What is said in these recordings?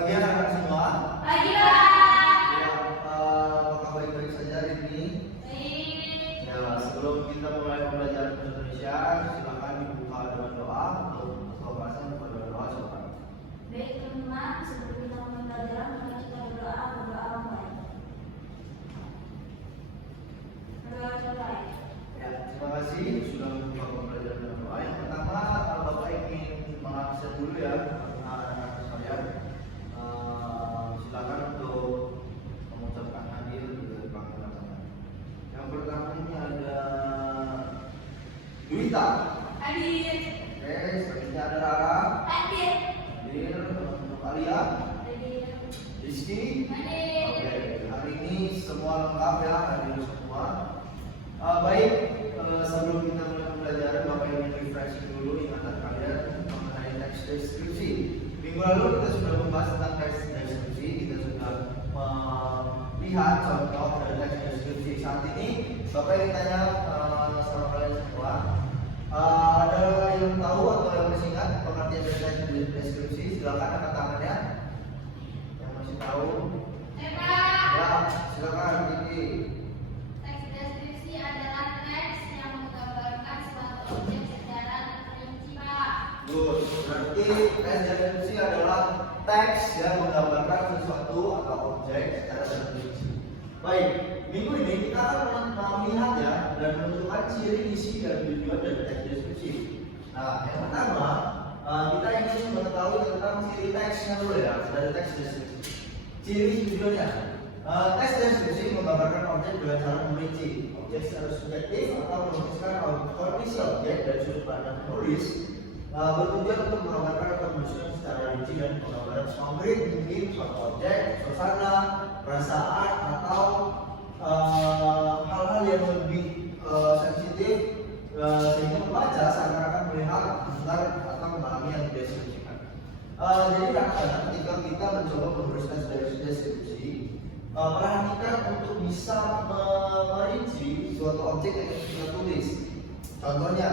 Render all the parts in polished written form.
Pagi anak-anak semua. Pagi, Pak. Ya, apakah baik-baik saja hari ini? Baik. Ya, sebelum kita mulai pembelajaran bahasa Indonesia, silakan dibuka dengan doa untuk pembahasan pada doa coba. Baik teman-teman, sebelum kita mulai pelajaran, mari kita berdoa orang baik. Berdoa coba. Ya, terima kasih sudah membuka pembelajaran dengan doa. Yang pertama, Bapak ingin mengabsen dulu ya, anak-anak sekalian. Silakan untuk mengucapkan hadir di panggilan tangan. Yang pertama ini ada Duita. Hadir. Oke, selanjutnya ada Rara. Hadir. Hadir. Untuk Alia. Hadir. Rizky. Hadir. Oke, hari ini semua lengkap ya, hadir semua. Baik, sebelum kita mulai pembelajaran, Bapak ingin refreshing dulu ingatan kalian mengenai teks deskripsi. Minggu lalu kita sudah membahas tentang teks deskripsi, kita sudah melihat contoh dari teks deskripsi. Saat ini Bapak ingin tanya sama kalian semua, ada yang tahu atau yang masih ingat pengertian dari teks deskripsi? Silakan angkat tangannya. Yang masih tahu? Pak. Ya, silakan Kiki. Teks deskripsi adalah teks yang menggambarkan suatu objek secara terperinci, Pak. Good. Berarti teks deskripsi adalah teks yang menggambarkan sesuatu atau objek secara terperinci. Baik, minggu ini kita akan melihat ya dan menentukan ciri isi dan tujuan dari teks deskripsi. Nah, yang pertama kita ingin mengetahui tentang ciri teksnya dulu ya dari teks deskripsi. Ciri tujuannya. Teks deskripsi menggambarkan objek dengan cara merinci objek secara subjektif atau melukiskan kondisi objek dari sudut pandang penulis. Bertujuan untuk menggambarkan atau menuliskan secara rinci dan penggambaran konkret mungkin suatu objek, suasana, perasaan atau hal-hal yang lebih sensitif sehingga pembaca seakan-akan melihat, mendengar atau mengalami yang dideskripsikan. Jadi kadang-kadang ketika kita mencoba menuliskan deskripsi, perhatikan untuk bisa merinci suatu objek yang kita tulis. Contohnya,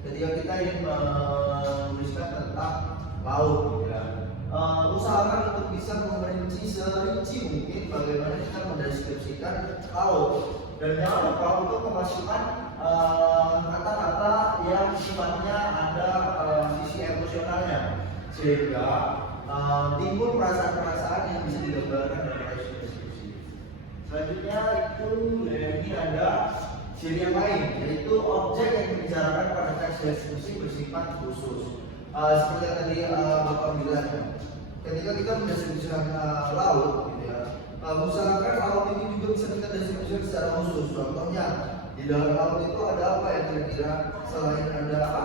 ketika kita ingin menuliskan tentang laut, ya, usahakan untuk bisa merinci serinci mungkin bagaimana kita mendeskripsikan laut. Dan jangan lupa untuk memasukkan kata-kata yang sifatnya ada sisi emosionalnya, sehingga timbul perasaan-perasaan yang bisa digambarkan dalam teks deskripsi. Selanjutnya ini ada ciri yang lain, yaitu objek yang dibicarakan pada teks deskripsi bersifat khusus. Seperti yang tadi Bapak bilang, ketika kita mendeskripsikan laut, gitu ya, usahakan laut ini juga bisa kita deskripsikan secara khusus. Contohnya, di dalam laut itu ada apa ya kira-kira? Selain ada apa?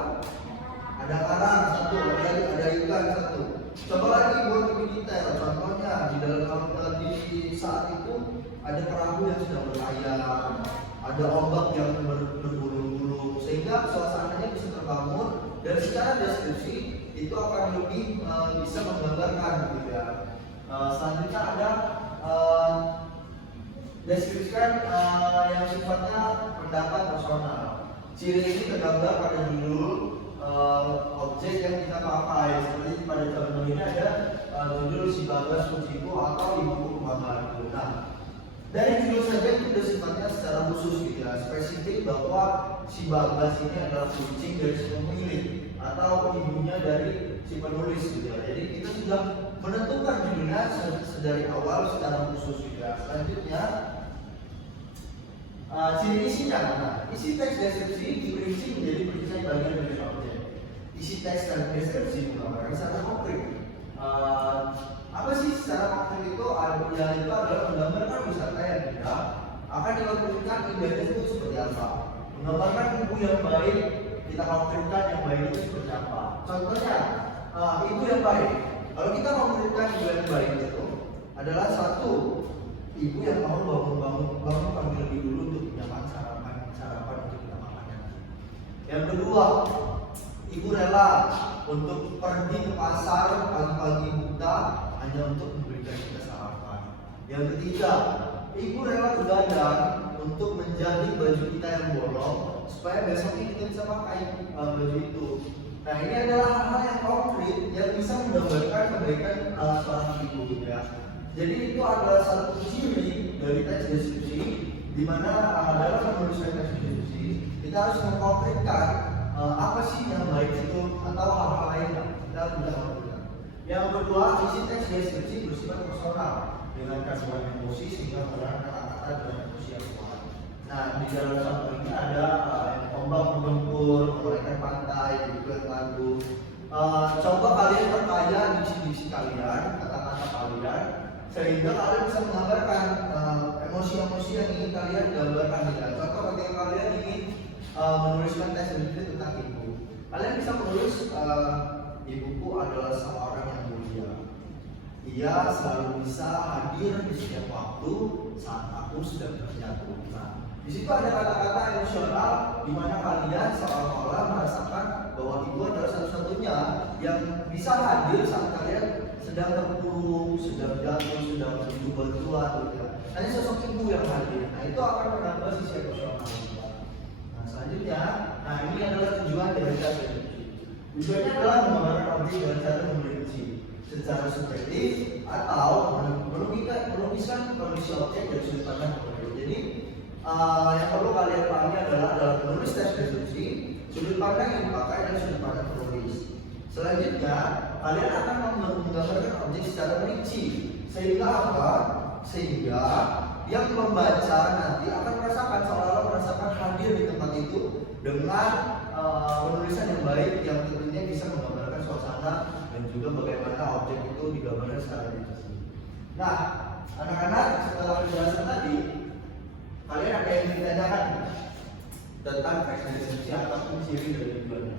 Ada karang satu, ada ikan satu. Coba lagi buat lebih detail. Contohnya di dalam laut tadi saat itu ada perahu yang sedang berlayar, ada ombak yang bergulung-gulung, sehingga suasananya bisa terbangun dan secara deskripsi itu akan lebih bisa menggambarkan, gitu ya. Selanjutnya ada deskripsikan yang sifatnya pendapat personal. Ciri ini tergambar pada judul objek yang kita pakai. Seperti pada contoh ini ada judul Si Bagas Kunciku atau Ibuku Kebanggaanku. Nah, dari judul saja itu sudah sifatnya secara khusus, gitu ya, spesifik bahwa si Bagas ini adalah kucing dari si pemilik atau ibunya dari si penulis, gitu ya. Jadi kita sudah menentukan judulnya dari awal secara khusus, gitu ya. Selanjutnya ciri isinya. Nah, isi teks deskripsi diperinci menjadi perincian bagian dari objek. Isi teks dan deskripsi menggambarkan secara konkret. Apa sih secara konkret itu? Itu adalah menggambarkan wisata yang tidak akan dilakukan indahnya itu seperti apa. Menggambarkan ibu yang baik, kita konkretkan yang baik itu seperti apa. Contohnya, ibu yang baik. Kalau kita konkretkan ibu yang baik itu adalah satu, ibu yang mau bangun pagi lebih dulu untuk menyamakan sarapan untuk kita makan. Yang kedua, ibu rela untuk pergi ke pasar pagi-pagi buta hanya untuk memberikan kita sarapan. Yang ketiga, ibu rela begadang untuk menjahit baju kita yang bolong supaya besoknya kita bisa pakai baju itu. Nah, ini adalah hal-hal yang konkret yang bisa menggambarkan kebaikan seorang Jadi itu adalah satu ciri dari teks deskripsi, di mana dalam menuliskan teks deskripsi kita harus mengkonkretkan apa sih yang baik itu atau hal-hal lain kita harus bisa mengkonkretkan. Yang kedua, isi teks deskripsi bersifat personal dengan kasuhan emosi sehingga menggunakan kata-kata dengan emosi yang kuat. Nah, di dalam satu ini ada ombak menggempur, melahirkan pantai, juga lagu. Coba kalian perkaya diksi-diksi kalian, kata-kata kalian, sehingga kalian bisa menggambarkan emosi-emosi yang ingin kalian gambarkan. Contoh ketika kalian ingin menuliskan teks deskripsi tentang ibu, kalian bisa menulis ibuku adalah seorang yang mulia. Ia selalu bisa hadir di setiap waktu saat aku sedang terjatuh. Nah, di situ ada kata-kata emosional di mana kalian seolah-olah merasakan bahwa ibu adalah satu-satunya yang bisa hadir saat kalian sedang terpuruk, sedang jatuh, sedang butuh bantuan. Gitu. Hanya sosok ibu yang hadir. Nah, itu akan menambah sisi emosional. Nah, selanjutnya, ini adalah tujuan dari teks deskripsi. Tujuannya adalah menggambarkan objek dengan cara memprediksi secara subjektif atau melukiskan kondisi objek dari sudut pandang tertentu. Jadi yang perlu kalian pahami adalah dalam menulis teks deskripsi, sudut pandang yang dipakai adalah sudut pandang penulis. Selanjutnya, kalian akan menggambarkan objek secara rinci. Sehingga apa? Sehingga yang membaca nanti akan merasakan seolah-olah merasakan hadir di tempat itu dengan penulisan yang baik yang tentunya bisa menggambarkan suasana dan juga bagaimana objek itu digambarkan secara rinci. Nah, anak-anak, setelah penjelasan tadi, kalian ada yang ditanyakan tentang teks deskripsi ataupun ciri dari tujuannya?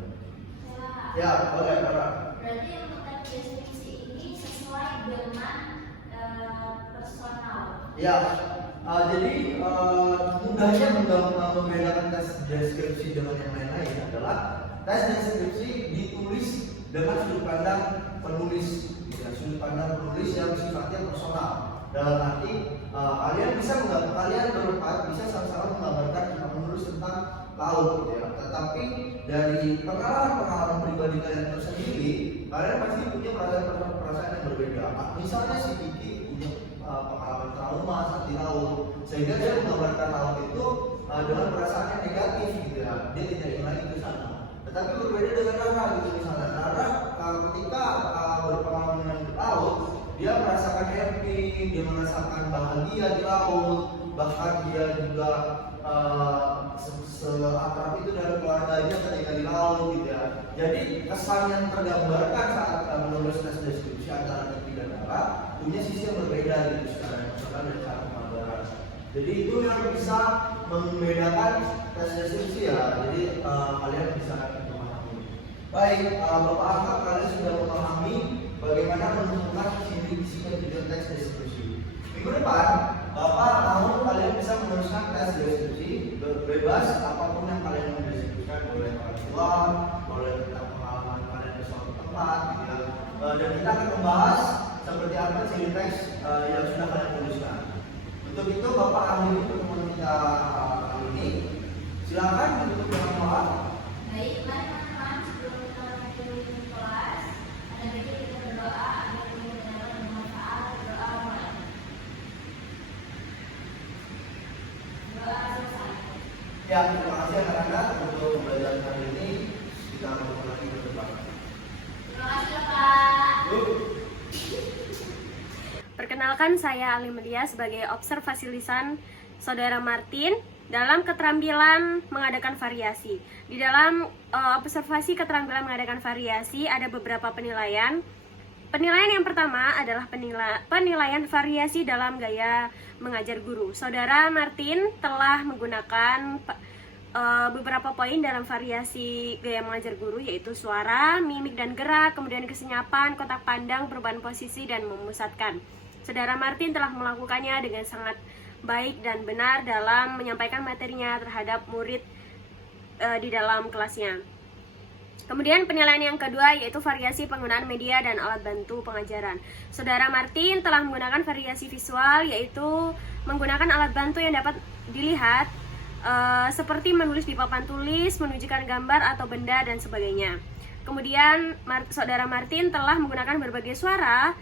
Ya, boleh, Pak. Berarti untuk teks deskripsi ini sesuai dengan personal. Ya, jadi mudahnya membedakan teks deskripsi dengan yang lain-lain adalah teks deskripsi ditulis dengan sudut pandang penulis, ya, sudut pandang penulis yang sifatnya personal. Dalam arti kalian berempat bisa sama-sama menggambarkan menulis tentang laut, gitu ya. Tetapi dari pengalaman pribadi kalian tersendiri, kalian pasti punya perasaan yang berbeda. Misalnya si Kiki punya pengalaman trauma saat di laut, sehingga dia menggambarkan laut itu dengan perasaan yang negatif, gitu ya. Dia tidak ingin lagi ke sana. Tetapi berbeda dengan Rara, gitu misalnya. Rara ketika berpengalaman dengan laut, dia merasakan happy, dia merasakan bahagia di laut, bahkan dia juga seakrab itu dari keluarganya ketika di laut, gitu ya. Jadi kesan yang tergambarkan saat menulis teks deskripsi antara Kiki dan Rara punya sisi yang berbeda, gitu, secara emosional dan cara penggambaran. Jadi itu yang bisa membedakan teks deskripsi, ya. Jadi kalian bisa memahami. Baik, Bapak anggap kalian sudah memahami bagaimana menentukan ciri-ciri tujuan teks deskripsi. Minggu depan, Bapak mau kalian bisa menuliskan teks deskripsi bebas apapun yang kalian mau deskripsikan, boleh orang tua, boleh tentang pengalaman kalian di suatu tempat, gitu ya. Dan kita akan membahas seperti apa ciri teks yang sudah kalian tuliskan. Untuk itu Bapak akhiri pertemuan kita kali ini. Silakan untuk yang mau. Baik, mari teman-teman, sebelum kita menuju kelas, ada baiknya kita berdoa agar benar-benar bermanfaat. Berdoa mulai. Doa selesai. Ya, terima kasih anak-anak untuk pembelajaran kali ini. Kita bertemu lagi ke depan. Terima kasih, Pak. Perkenalkan, saya Ali Media sebagai observasi lisan Saudara Martin dalam keterampilan mengadakan variasi. Di dalam observasi keterampilan mengadakan variasi ada beberapa penilaian. Penilaian yang pertama adalah penilaian variasi dalam gaya mengajar guru. Saudara Martin telah menggunakan beberapa poin dalam variasi gaya mengajar guru, yaitu suara, mimik dan gerak, kemudian kesenyapan, kotak pandang, perubahan posisi, dan memusatkan. Saudara Martin telah melakukannya dengan sangat baik dan benar dalam menyampaikan materinya terhadap murid di dalam kelasnya. Kemudian penilaian yang kedua yaitu variasi penggunaan media dan alat bantu pengajaran. Saudara Martin telah menggunakan variasi visual, yaitu menggunakan alat bantu yang dapat dilihat seperti menulis di papan tulis, menunjukkan gambar atau benda, dan sebagainya. Kemudian Saudara Martin telah menggunakan berbagai suara,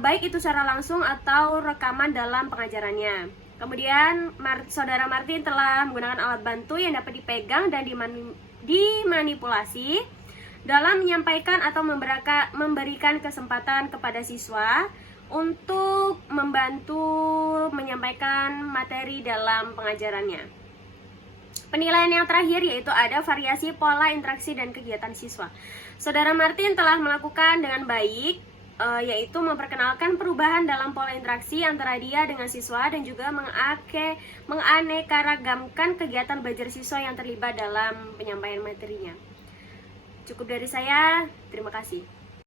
baik itu secara langsung atau rekaman dalam pengajarannya. Kemudian Saudara Martin telah menggunakan alat bantu yang dapat dipegang dan dimanipulasi dalam menyampaikan atau memberikan kesempatan kepada siswa untuk membantu menyampaikan materi dalam pengajarannya. Penilaian yang terakhir yaitu ada variasi pola interaksi dan kegiatan siswa. Saudara Martin telah melakukan dengan baik, yaitu memperkenalkan perubahan dalam pola interaksi antara dia dengan siswa dan juga menganekaragamkan kegiatan belajar siswa yang terlibat dalam penyampaian materinya. Cukup dari saya, terima kasih.